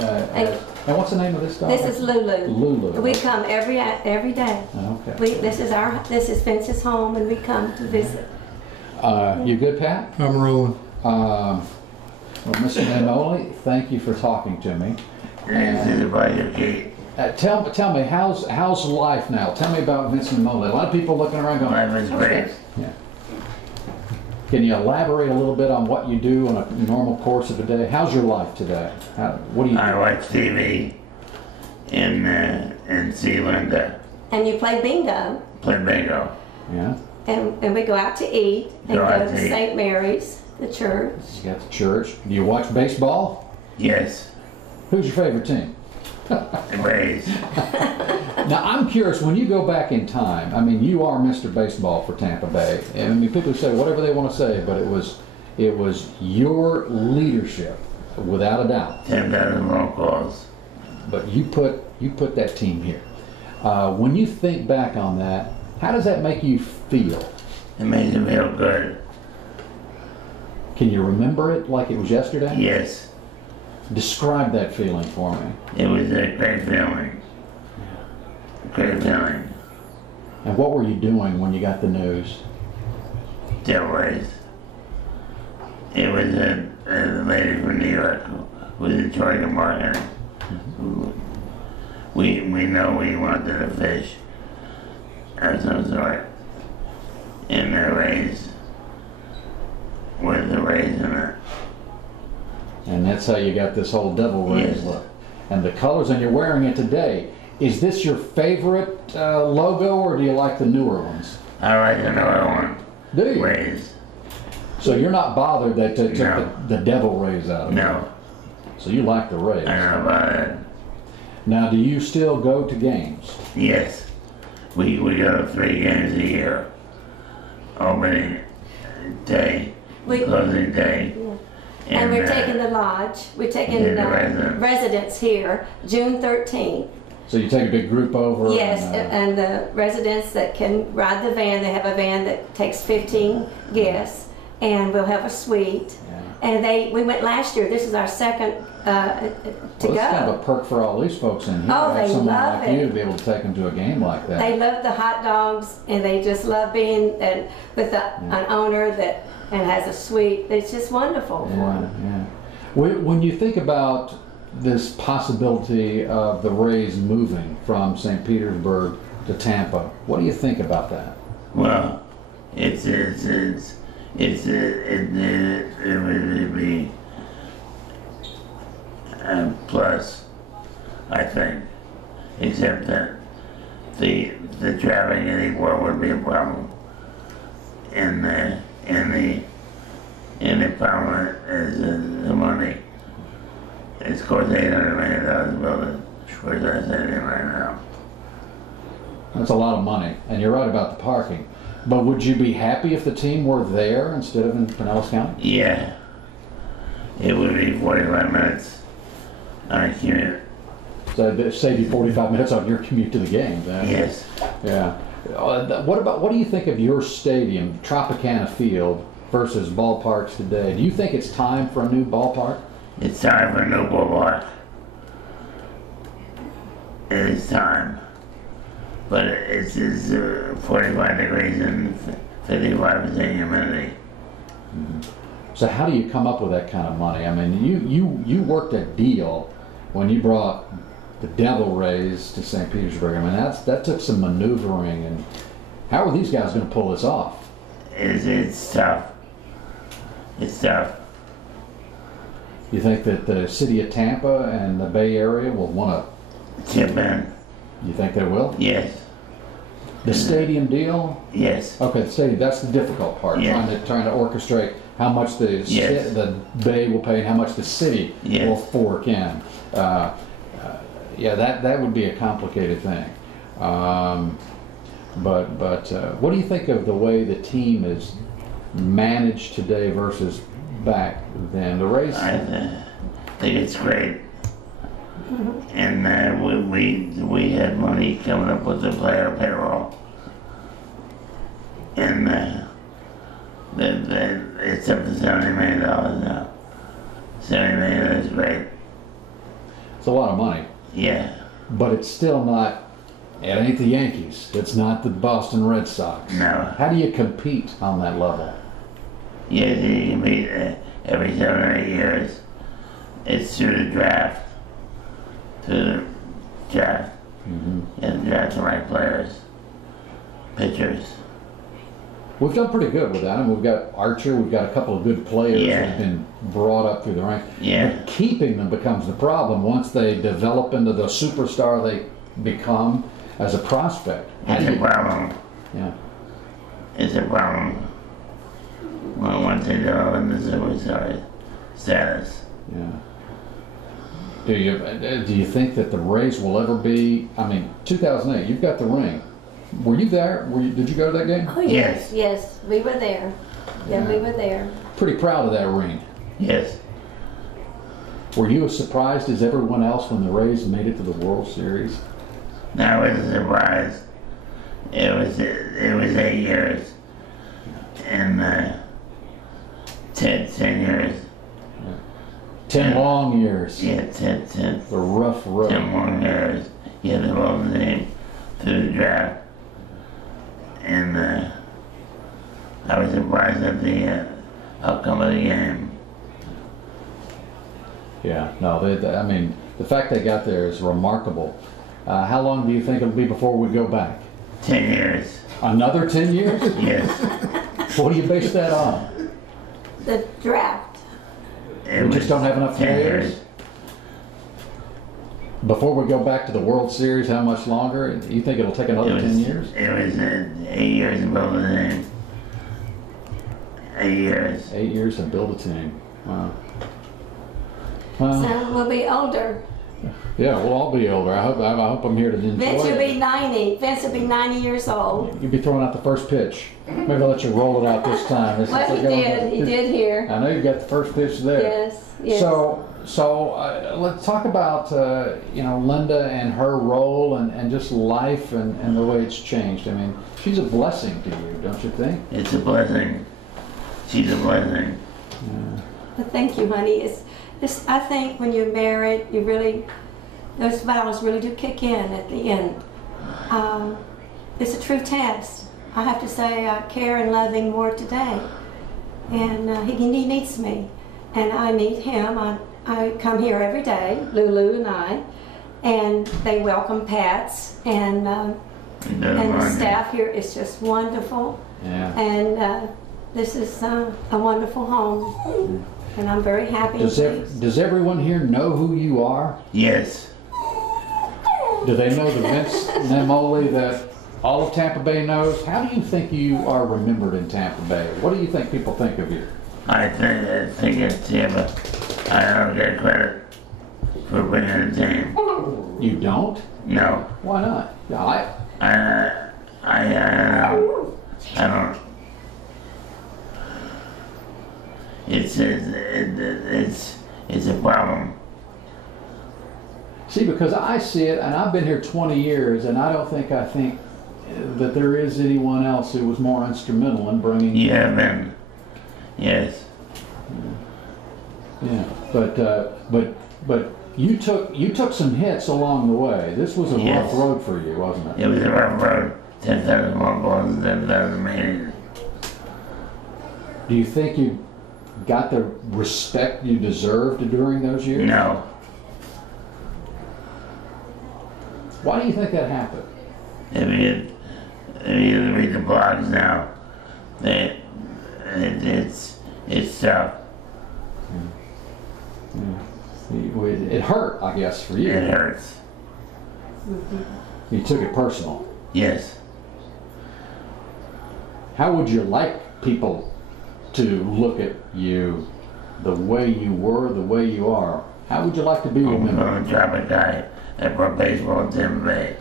And what's the name of this dog? This is Lulu. Lulu. We come every day. Okay. This is Vince's home, and we come to visit. You good, Pat? I'm rolling. Well, Mr. Naimoli, thank you for talking to me. Tell me, how's life now? Tell me about Vince Naimoli. A lot of people looking around going, life is great. Yeah. Can you elaborate a little bit on what you do on a normal course of a day? How's your life today? What do you do? I watch TV and see Linda. And you play bingo. Play bingo. Yeah. And we go out to eat and go to St. Mary's, the church. You got the church. Do you watch baseball? Yes. Who's your favorite team? The Rays. Now, I'm curious, when you go back in time, I mean, you are Mr. Baseball for Tampa Bay. And I mean, people say whatever they want to say, but it was your leadership, without a doubt. 10,000 phone calls. But you put that team here. When you think back on that, how does that make you feel? It makes me feel good. Can you remember it like it was yesterday? Yes. Describe that feeling for me. It was a great feeling. Great feeling. And what were you doing when you got the news? Devil Rays. It was a lady from New York who was in charge of marketing. We know we wanted a fish of some sort. And the Rays with the Rays in it. And that's how you got this whole Devil Rays look. And the colors, and you're wearing it today. Is this your favorite logo, or do you like the newer ones? I like the newer one. Do you? Rays. So you're not bothered that they took the Devil Rays out of it? No. So you like the Rays? I know about it. Now, do you still go to games? Yes. We go to 3 games a year. Opening day, closing day. Yeah. And we're taking the lodge. We're taking residents here, June 13th. So you take a big group over? Yes, and the residents that can ride the van, they have a van that takes 15 guests, and we'll have a suite. Yeah. And we went last year. This is our second to go. It's kind of a perk for all these folks in here. Oh, they someone love like you to be able to take them to a game like that. They love the hot dogs, and they just love being with an owner that has a suite. It's just wonderful for them. Yeah. When you think about this possibility of the Rays moving from St. Petersburg to Tampa, what do you think about that? Well, it would be a plus, I think, except that the traffic anymore would be a problem. And the problem is the money. It's cost $800 million to build it, which I said in right now. That's a lot of money, and you're right about the parking. But would you be happy if the team were there instead of in Pinellas County? Yeah. It would be 45 minutes on a commute. So it'd save you 45 minutes on your commute to the game. Yes. Yeah. What do you think of your stadium, Tropicana Field, versus ballparks today? Do you think it's time for a new ballpark? It's time for a new ballpark. It is time. But it's 45 degrees and 55% humidity. Mm-hmm. So how do you come up with that kind of money? I mean, you worked a deal when you brought the Devil Rays to St. Petersburg. I mean, that took some maneuvering. And how are these guys going to pull this off? It's tough. It's tough. You think that the city of Tampa and the Bay Area will want to chip in? You think they will? Yes. The stadium deal? Yes. Okay, the stadium, that's the difficult part, yes. trying to orchestrate how much the Bay will pay and how much the city will fork in. Yeah, that would be a complicated thing. But what do you think of the way the team is managed today versus back then? The Rays? I think it's great. And we had money coming up with the player payroll, and it's up to $70 million now. $70 million is great. It's a lot of money. Yeah. But it's still not, it ain't the Yankees. It's not the Boston Red Sox. No. How do you compete on that level? Yeah, you compete every 7 or 8 years. It's through the draft. Through the draft. And draft the right players. Pitchers. We've done pretty good with that. I mean, we've got Archer, we've got a couple of good players that have been brought up through the ranks. Yeah. But keeping them becomes the problem once they develop into the superstar they become as a prospect. It's a problem. Yeah. It's a problem. Well, once they develop into the superstar status. Yeah. Do you think that the Rays will ever be? I mean, 2008. You've got the ring. Were you there? Did you go to that game? Oh yes, yes, we were there. Yeah, we were there. Pretty proud of that ring. Yes. Were you as surprised as everyone else when the Rays made it to the World Series? No, I wasn't surprised. It was 8 years, and 10 years. 10 long years. Yeah, 10. The rough road. 10 long years. You had the whole team through the draft. And I was surprised at the outcome of the game. Yeah, no, I mean, the fact they got there is remarkable. How long do you think it'll be before we go back? 10 years. Another 10 years? Yes. What do you base that on? The draft. We just don't have enough 10 players? years. Before we go back to the World Series, how much longer? You think it'll take another 10 years? It was 8 years to build a team. 8 years. 8 years to build a team. Wow. So we'll be older. Yeah, we'll all be older. I hope I'm here to enjoy Vince will it. be 90. Vince will be 90 years old. You'll be throwing out the first pitch. Maybe I'll let you roll it out this time. Well, he did. He did here. I know you got the first pitch there. Yes, yes. So let's talk about Linda and her role and just life and the way it's changed. I mean, she's a blessing to you, don't you think? It's a blessing. She's a blessing. Yeah. But thank you, honey. I think when you're married, those vows really do kick in at the end. It's a true test. I have to say I care and love him more today. And he needs me. And I need him. I come here every day, Lulu and I, and they welcome Pats. And the staff here is just wonderful. Yeah. And this is a wonderful home. And I'm very happy. Does everyone here know who you are? Yes. Do they know the Vince Naimoli that all of Tampa Bay knows? How do you think you are remembered in Tampa Bay? What do you think people think of you? I think it's Tampa. I don't get credit for bringing the team. You don't? No. Why not? I don't. It's a problem. See, because I see it, and I've been here 20 years, and I think that there is anyone else who was more instrumental in bringing. You have been. Yes. Yeah, but you took some hits along the way. This was a rough road for you, wasn't it? It was a rough road. 10,000 more balls and 10,000 meetings. Do you think you got the respect you deserved during those years? No. Why do you think that happened? If you read the blogs now, it's tough. It hurt, I guess, for you. It hurts. You took it personal. Yes. How would you like people to look at you the way you were, the way you are? How would you like to be remembered? I'm a traffic guy that brought baseball to Tampa Bay.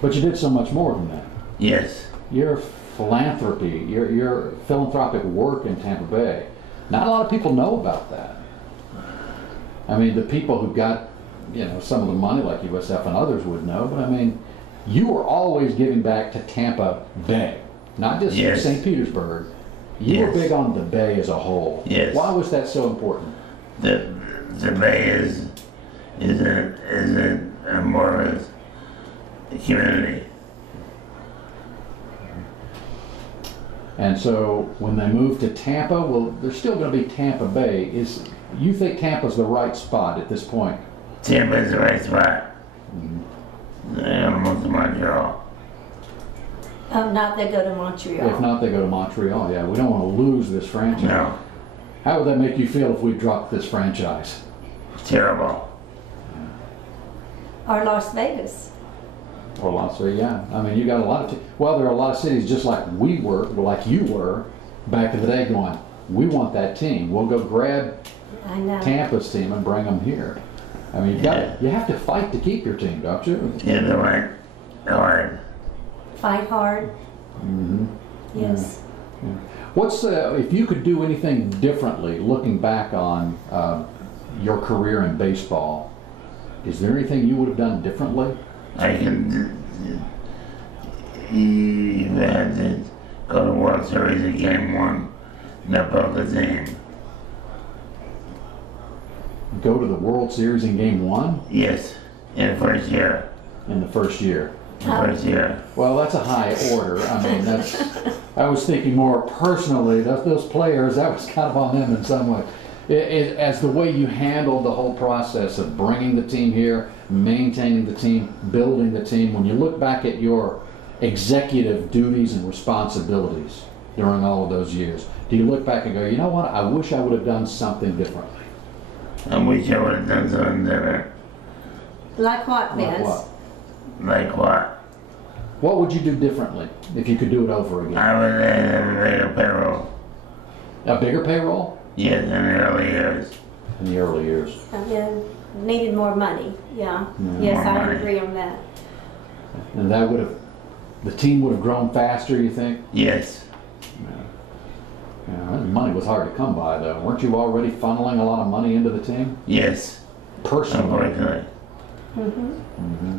But you did so much more than that. Yes. Your philanthropy, your philanthropic work in Tampa Bay, not a lot of people know about that. I mean, the people who got, some of the money like USF and others would know, but I mean, you were always giving back to Tampa Bay, not just St. Petersburg. You were big on the Bay as a whole. Yes. Why was that so important? The the Bay is a more of a community. And so when they move to Tampa, well, there's still going to be Tampa Bay. You think Tampa's the right spot at this point? Tampa is the right spot. They're going to move to Montreal. Not they go to Montreal. If not, they go to Montreal. Yeah, we don't want to lose this franchise. No. How would that make you feel if we dropped this franchise? Terrible. Or Las Vegas. Or Las Vegas, yeah. I mean, you got a lot of, well, there are a lot of cities just like we were, like you were, back in the day going, we want that team. We'll go grab I know. Tampa's team and bring them here. I mean, you have to fight to keep your team, don't you? Yeah, they went hard. Fight hard. Mm-hmm. Yes. Yeah. What's if you could do anything differently, looking back on your career in baseball, is there anything you would have done differently? I can. You had to go to World Series in Game 1, not build the team. Go to the World Series in Game 1? Yes, in the first year. In the first year. First year. Well, that's a high order. I mean, I was thinking more personally, those players, that was kind of on them in some way. As the way you handled the whole process of bringing the team here, maintaining the team, building the team, when you look back at your executive duties and responsibilities during all of those years, do you look back and go, you know what, I wish I would have done something differently? I wish I would have done something different. Like what, Vince? Like what? Like what? What would you do differently if you could do it over again? I would have a bigger payroll. A bigger payroll? Yes, in the early years. In the early years. Yeah, needed more money. Yeah. Yes, More I money. agree on that. And that would have, the team would have grown faster, you think? Yes. Yeah, money was hard to come by, though. Weren't you already funneling a lot of money into the team? Yes. Personally. Unfortunately. Mm-hmm. Mm-hmm.